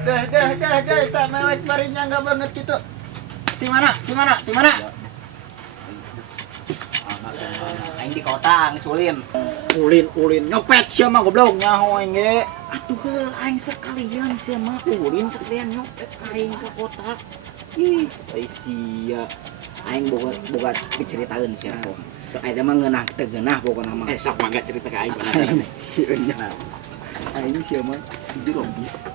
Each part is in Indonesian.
Deh, tak mewek barinya nggak banget gitu. Di mana? Aing di kota ngesulin. Ulin, nyopet siapa goblok nyaho ge. Atuh aing sekalian sia mah ulin sekalian nyopet aing ke kota. Ih, sia. Aing boga diceritain sia kok. So aing mah ngeunah teu geunah pokona mah. Sok mangga cerita ke aing penasaran. Aing sia mah jujur rombis.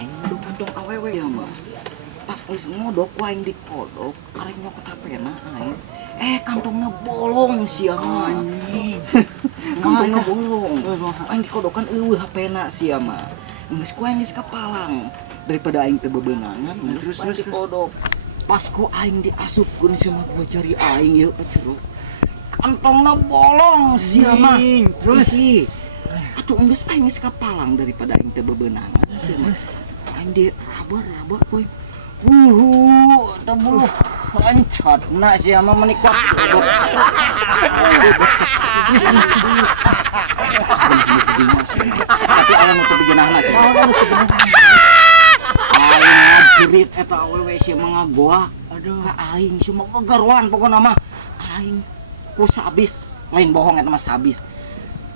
Aing nguduk kantong awewe ya mah. Pas geus ngodok aing dikodok, karek nyokot hapena aing. Kantongnya bolong sia mah. Kantongnya bolong. Aing dikodokan hapena sia mah. Geus ku aing geus kapalang. Daripada aing teu bebeunangan, terus dikodok. Pas ku aing diasupkeun sama gua jari aing yeuh kacero. Kantongnya bolong sia mah. Terus atuh geus aing geus kapalang daripada aing teu bebeunangan sia mah. Aing diraba-raba we. Tembuluh hancatna sia mah menikot. Tapi aya nu teu bigeunahna sia. Aing ngajerit eta awewe sia mah ngagoa. Aduh, ka aing cuma gegaruan pokona mah. Aing ku sabis, lain bohong eta mah sabis.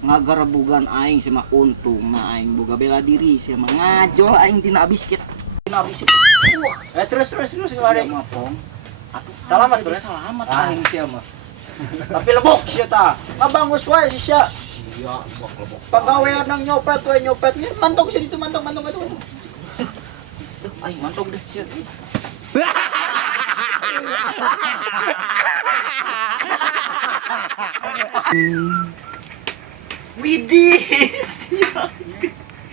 Ngagarebugan aing sia mah untungna aing boga bela diri sia mah ngajol aing dina abis kitu. Terus Sia mah pong. Selamat, Bro. Selamat aing sia mah. Tapi lebok sia ta. Ngabangus wae si sia. Sia lebok. Pagawean nang nyopet we nyopet. Mantong sia ditu mantong. Aing mantong deh sia. Widih sia.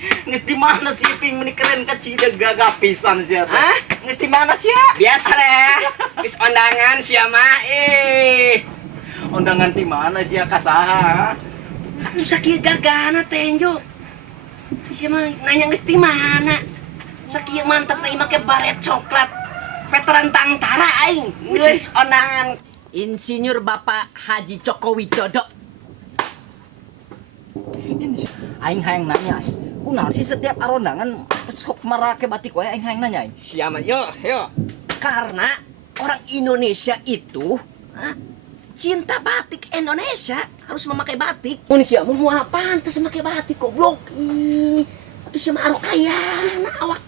Nges di mana sih ping meni keren ka cida gagah pisan sia. Hah? Nges di mana sia? Biasa deh, wis kondangan sia mah Undangan di mana sia ka saha? atuh sakieu gagahna tenjo. Sia mah nanya geus di mana. Sakieu mantep ieu make baret coklat. Veteran tangtara aing. Geus ondangan Insinyur Bapak Haji Joko Widodo. Aing hayang nanya. Kunaon sih setiap arondangan sok marake batik wae aing hayang nanya. Sia mah yo. Karena orang Indonesia itu cinta batik Indonesia harus memakai batik. Mun sia mah moal pantes memakai batik goblok. Atuh sia mah aro kaya awak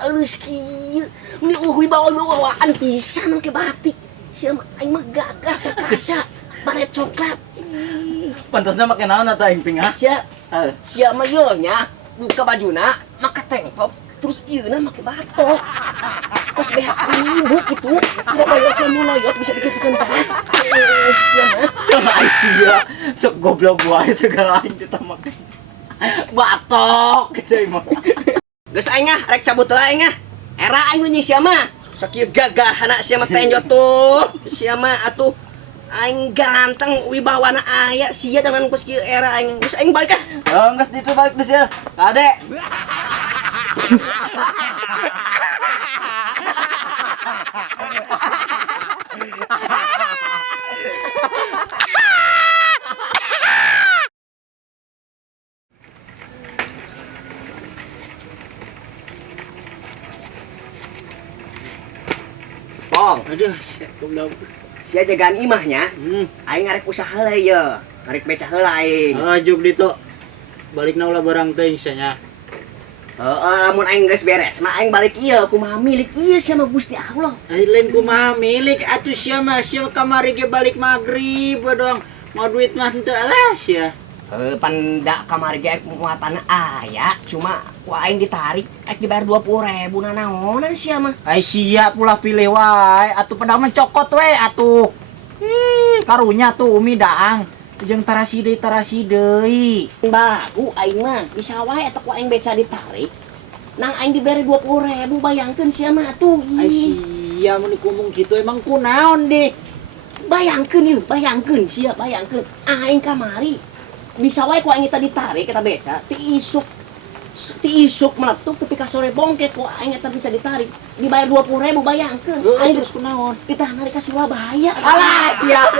halus kieu. Mun wibawa-bawaan pisan make batik. Sia mah aing mah gagah perkasa baret coklat. Pantasna make naon atuh aing ping ha? Sia mah yo nya buka bajuna make tank top terus ieuna make batok. Kos beha ribu kitu. Udah bayar ke muloyot bisa dikitukeun tah. Ai sia sok goblok wae segala aing teh make batok gitu mah. Geus aing rek cabut lah aing era aing nying sia mah sakieu gagahna sia mah tenjo tuh. Sia mah atuh aing ganteng wibawana aya sia dengan pas kieu era aing. Geus aing balik ah. Geus ditu balik geus ya. Kade. Pong, Aduh, goblok. sia jagaan imahnya. Aing ngarek usaha heula ye. Ngarek beca heula aing. Ajuk ditu. Balikna ulah barang teh nya. Mun aing geus beres mah aing balik ieu kumaha milik ieu sia mah Gusti Allah. Ai lain kumaha milik atuh sia mah sia kamari ge balik magrib doang. Mau duit mah henteu alah sia. Panda kamari ge muatan aya, cuma ku aing ditarik dibayar 20.000 na naonan sia mah. Ai sia pula pilih wae atuh pada mencokot we atuh. Karunya tuh umi daang. Jeung tarasi deui. Bagu aing mah bisa wae eta ku aing beca ditarik. Nang aing dibere 20.000 bayangkeun sia mah atuh. Ai sia mun ngomong kitu emang kunaon deh. Bayangkeun sia aing kamari bisa wae ku aing tadi ditarik eta beca ti isuk Ti isuk meletup tapi ka sore bongke kok aing eta bisa ditarik. Dibayar 20.000 bayangkeun. Aing Terus kunaon? kita narik ke Surabaya. Alah, siap.